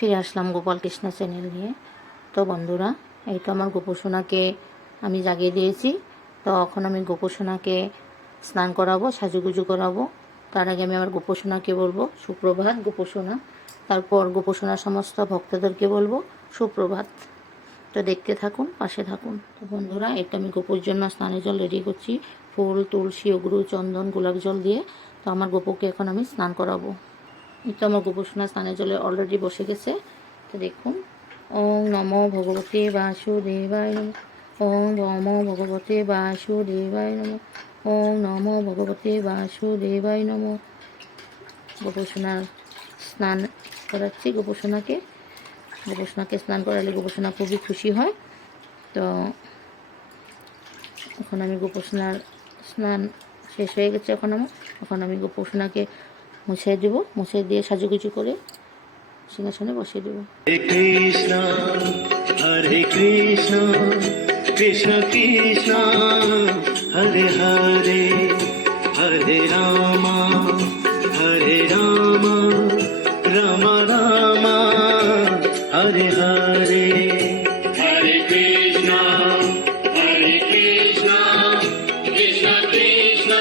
ফিরে আসলাম গোপাল কৃষ্ণ চ্যানেল নিয়ে। তো বন্ধুরা, এই তো আমার গোপোষণাকে আমি জাগিয়ে দিয়েছি। তো এখন আমি গোপোষণাকে স্নান করাবো, সাজুগুজু করাবো। তার আগে আমি আমার গোপোষণাকে বলবো সুপ্রভাত গোপোষণা। তারপর গোপোষণার সমস্ত ভক্তদেরকে বলবো সুপ্রভাত। তো দেখতে থাকুন, পাশে থাকুন। তো বন্ধুরা, এটা আমি গোপুর জন্য স্নানের জল রেডি করছি, ফুল, তুলসী, অগরু, চন্দন, গোলাপ জল দিয়ে। তো আমার গোপুকে এখন আমি স্নান করাবো। এই তো আমার গোপোষণা স্নানের জলে অলরেডি বসে গেছে। তো দেখুন, ওং নমো ভগবতে বাসুদেবায় নমঃ। ওং নমো ভগবতে বাসুদেবায় নমঃ। ওং নমো ভগবতে বাসুদেবায় নমঃ। গোপোষণার স্নান করাচ্ছি গোপোষণাকে স্নান করালে গোপোষণা খুবই খুশি হয়। তো এখন আমি গোপোষণার স্নান শেষ হয়ে গেছে। এখন আমি গোপোষণাকে মুছে দেব, মুছে দিয়ে সাজুগুজু করে সিংহাসনে বসিয়ে দেব। হরে কৃষ্ণ কৃষ্ণ কৃষ্ণ হরে হরে হরে রাম রাম রাম হরে হরে। হরে কৃষ্ণ কৃষ্ণ কৃষ্ণ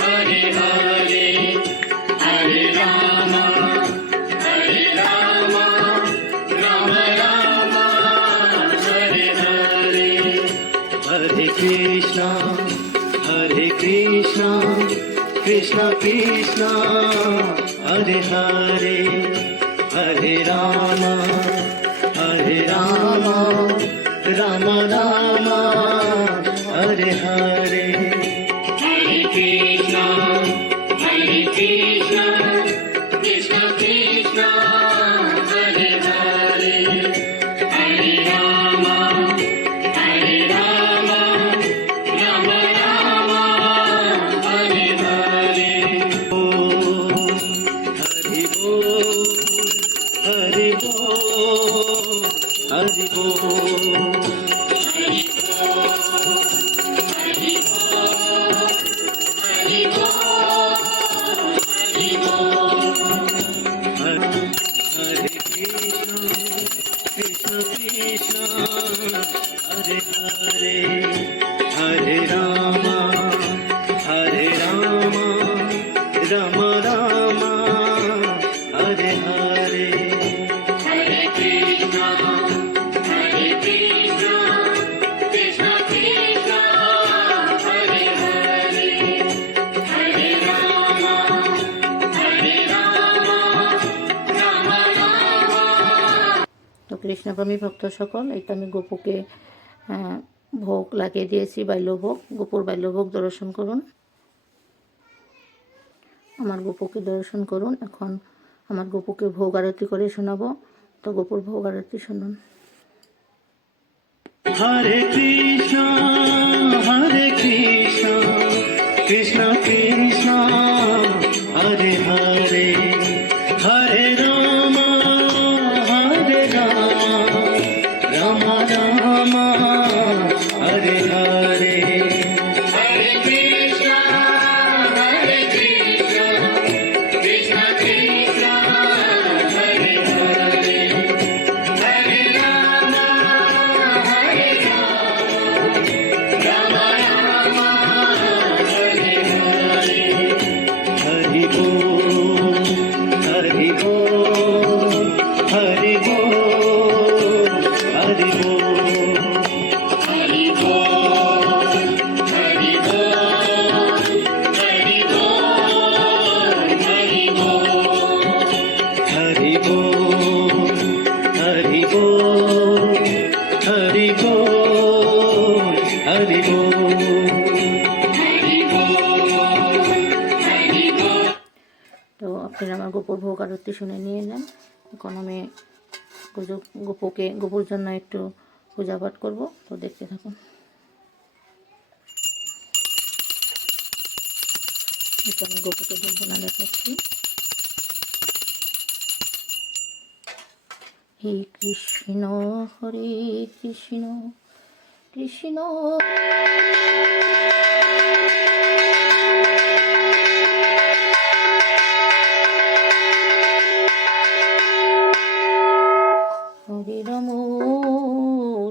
হরে হরে হরে রাম রাম হরে হরে। হরে কৃষ্ণ কৃষ্ণ কৃষ্ণ হরে হরে হরে রাম রাম হরে হরে। হরে কৃষ্ণ কৃষ্ণ কৃষ্ণ হরে হরে হরে রাম রাম হরে হরে। ও হরি বল হরি বল হরি বল। हरे कृष्ण कृष्ण हरे हरे हरे राम राम राम हरे हरे। हरे कृष्ण कृष्ण कृष्ण हरे हरे हरे राम তো কৃষ্ণপ্রেমী ভক্ত সকল, এটা আমি গোপুকে ভোগ লাগিয়ে দিয়েছি, বাল্যভোগ। গোপুর বাল্যভোগ দর্শন করুন, আমার গোপুকে দর্শন করুন। এখন আমার গোপুকে ভোগ আরতি করে শোনাবো। তো গোপুর ভোগ আরতি শুনুন। हरे कृष्ण कृष्ण कृष्ण हरे हरे हरे राम राम राम हरे हरे। हरे कृष्ण कृष्ण कृष्ण हरे हरे हरे राम राम हरे हरे। हरि बोल हरि बोल हरि बोल हरि बोल हरि बोल हरि बोल हरि बोल हरि बोल हरि बोल हरि बोल हरि बोल हरि बोल हरि बोल। তো আপনারা আমার গোপুর ভোগ আরতি শুনে নিয়ে নেন। এখন আমি গোপুর জন্য একটু পূজা পাঠ করবো। তো দেখতে থাকুন। এটা আমি গোপুকে ভোগ বানা দেখাচ্ছি। হে কৃষ্ণ হরে কৃষ্ণ কৃষ্ণ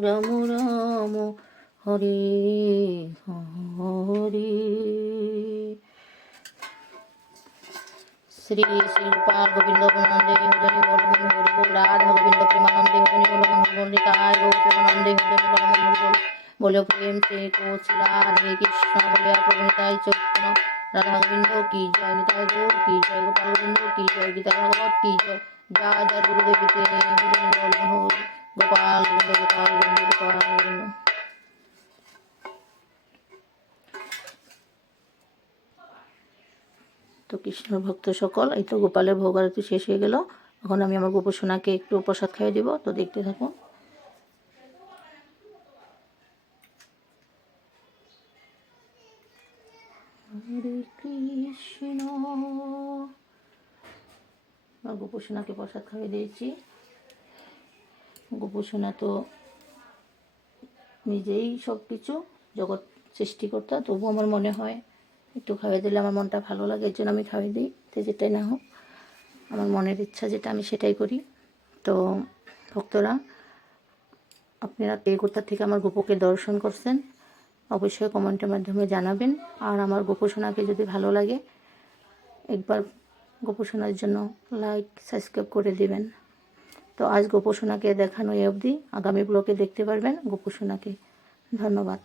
রাম রাম হরে হরে। শ্রী শ্রী রূপাল গোবিন্দ প্রেমানন্দে হরি বল মন হরি বল। রাধা গোবিন্দ প্রেমানন্দে হরি বল মন হরি বল। নিতাই গৌর প্রেমানন্দে হরি বল মন হরি বল। बोलो प्रेम से कोच राधे कृष्ण बोले प्रभु निताई चैतन्य राधा गोविंद की जय। निताई गौर की जय। गोपाल गोविंद की जय। गीता भागवत की जय। जय जय गुरुदेव के बोल मनोहर गोपाल गोविंद गोपाल गोविंद गोपाल गोविंद। তো কৃষ্ণর ভক্ত সকল, এই তো গোপালের ভোগ আরতি শেষ হয়ে গেল। এখন আমি আমার গোপসোনাকে একটু প্রসাদ খাইয়ে দিব, তো দেখতে থাকুন। হরে কৃষ্ণ। আমার গোপসোনাকে প্রসাদ খাইয়ে দিয়েছি। গোপসোনা তো নিজেই সব কিছু জগৎ সৃষ্টিকর্তা, তবু আমার মনে হয় একটু খাইয়ে দিলে আমার মনটা ভালো লাগে, এর জন্য আমি খাইয়ে দিই। তো যেটাই না হোক, আমার মনের ইচ্ছা যেটা আমি সেটাই করি। তো ভক্তরা, আপনারা কে কোথা থেকে আমার গোপকে দর্শন করছেন অবশ্যই কমেন্টের মাধ্যমে জানাবেন। আর আমার গোপসোনাকে যদি ভালো লাগে একবার গোপসোনার জন্য লাইক সাবস্ক্রাইব করে দিবেন। তো আজ গোপসোনাকে দেখানো এ অবধি, আগামী ব্লগে দেখতে পারবেন গোপসোনাকে। ধন্যবাদ।